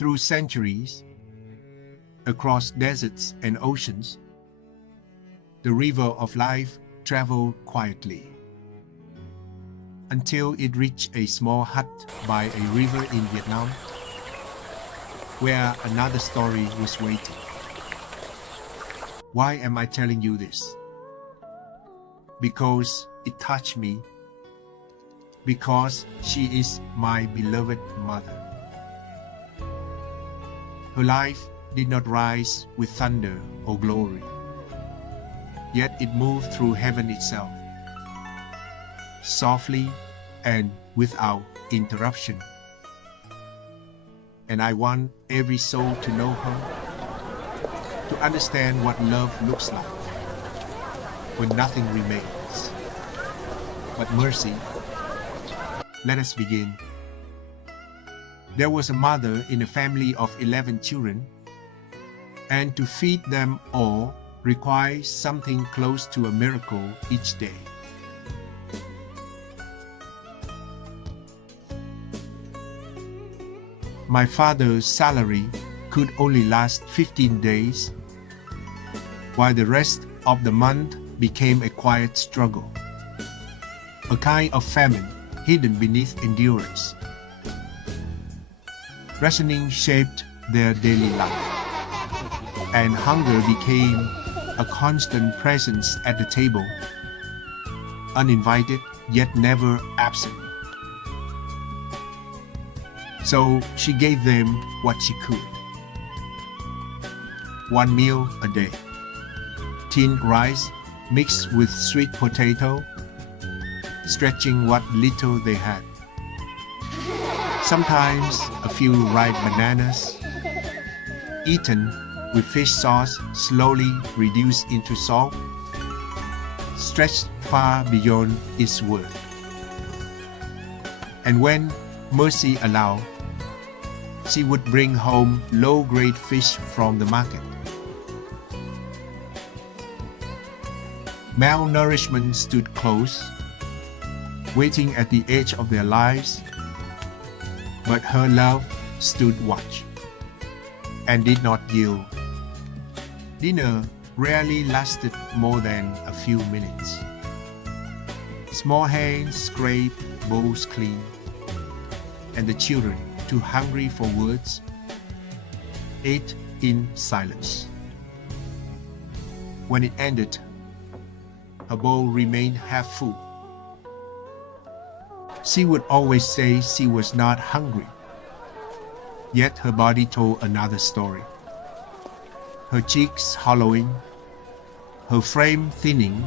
Through centuries, across deserts and oceans, the river of life traveled quietly until it reached a small hut by a river in Vietnam, where another story was waiting. Why am I telling you this? Because it touched me, because she is my beloved mother. Her life did not rise with thunder or glory, yet it moved through heaven itself, softly and without interruption. And I want every soul to know her, to understand what love looks like when nothing remains but mercy. Let us begin. There was a mother in a family of 11 children, and to feed them all requires something close to a miracle each day. My father's salary could only last 15 days, while the rest of the month became a quiet struggle, a kind of famine hidden beneath endurance. Rationing shaped their daily life, and hunger became a constant presence at the table, uninvited yet never absent. So she gave them what she could. One meal a day, tin rice mixed with sweet potato, stretching what little they had. Sometimes a few ripe bananas, eaten with fish sauce slowly reduced into salt, stretched far beyond its worth. And when mercy allowed, she would bring home low-grade fish from the market. Malnourishment stood close, waiting at the edge of their lives, but her love stood watch and did not yield. Dinner rarely lasted more than a few minutes. Small hands scraped bowls clean, and the children, too hungry for words, ate in silence. When it ended, her bowl remained half full. She would always say she was not hungry, yet her body told another story. Her cheeks hollowing, her frame thinning,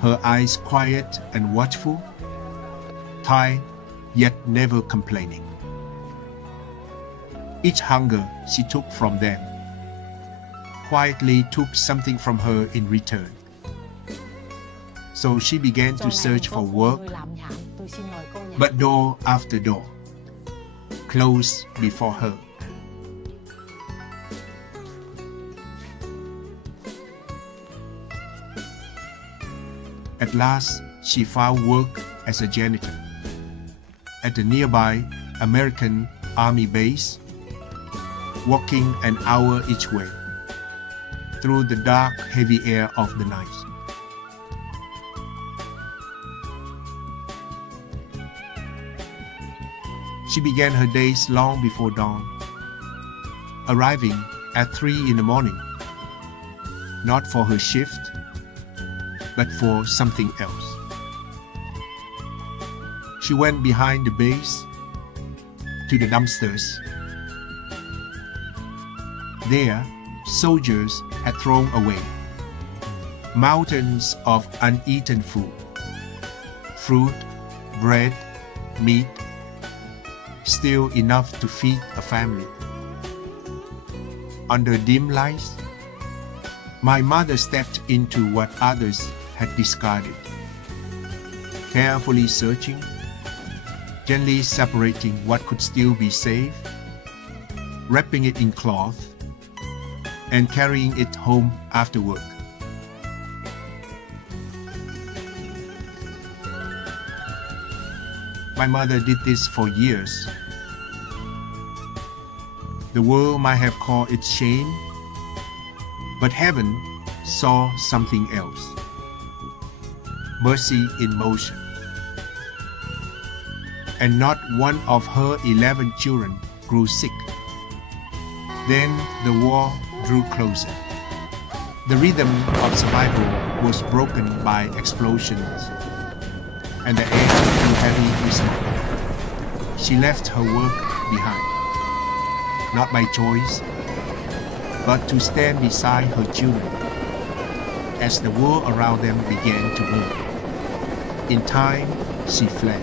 her eyes quiet and watchful, tired yet never complaining. Each hunger she took from them quietly took something from her in return. So she began to search for work, but door after door closed before her. At last, she found work as a janitor at the nearby American Army base, walking an hour each way through the dark, heavy air of the night. She began her days long before dawn, arriving at 3 in the morning, not for her shift, but for something else. She went behind the base to the dumpsters. There, soldiers had thrown away mountains of uneaten food, fruit, bread, meat, still enough to feed a family. Under dim lights, my mother stepped into what others had discarded, carefully searching, gently separating what could still be saved, wrapping it in cloth, and carrying it home after work. My mother did this for years. The world might have called it shame, but heaven saw something else. Mercy in motion. And not one of her 11 children grew sick. Then the war drew closer. The rhythm of survival was broken by explosions, and the air grew heavy with smoke. She left her work behind, not by choice, but to stand beside her children as the world around them began to burn. In time, she fled,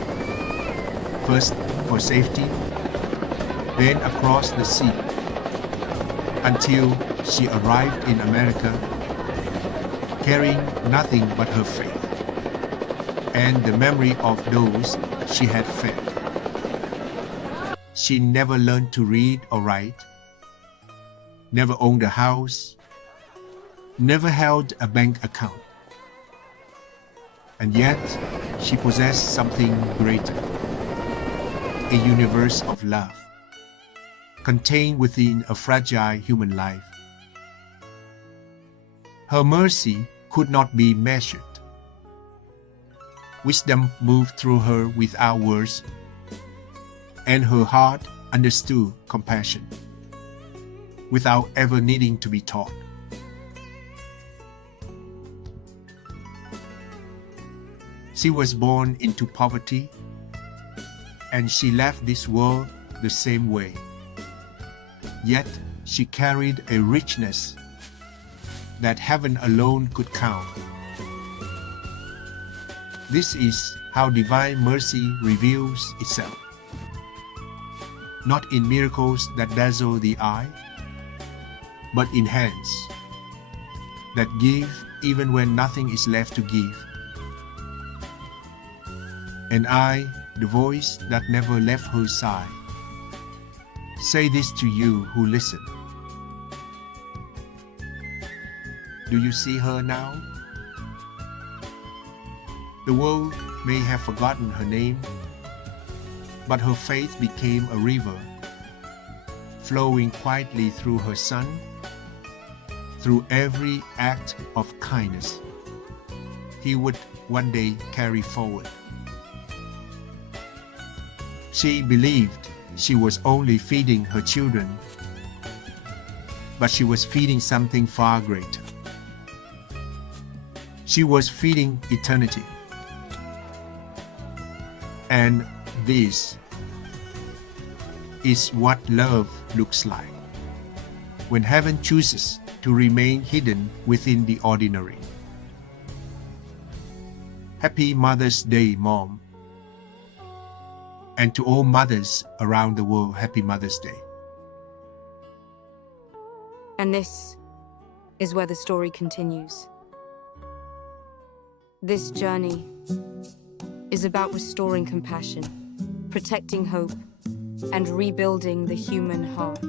first for safety, then across the sea, until she arrived in America carrying nothing but her faith and the memory of those she had fed. She never learned to read or write, never owned a house, never held a bank account. And yet, she possessed something greater, a universe of love, contained within a fragile human life. Her mercy could not be measured. Wisdom moved through her without words, and her heart understood compassion without ever needing to be taught. She was born into poverty, and she left this world the same way. Yet she carried a richness that heaven alone could count. This is how divine mercy reveals itself. Not in miracles that dazzle the eye, but in hands that give even when nothing is left to give. And I, the voice that never left her side, say this to you who listen. Do you see her now? The world may have forgotten her name, but her faith became a river, flowing quietly through her son, through every act of kindness he would one day carry forward. She believed she was only feeding her children, but she was feeding something far greater. She was feeding eternity. And this is what love looks like, when heaven chooses to remain hidden within the ordinary. Happy Mother's Day, Mom. And to all mothers around the world, Happy Mother's Day. And this is where the story continues. This journey is about restoring compassion, protecting hope, and rebuilding the human heart.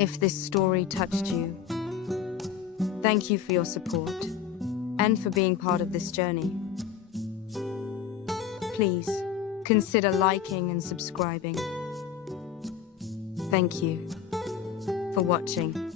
If this story touched you, thank you for your support and for being part of this journey. Please consider liking and subscribing. Thank you for watching.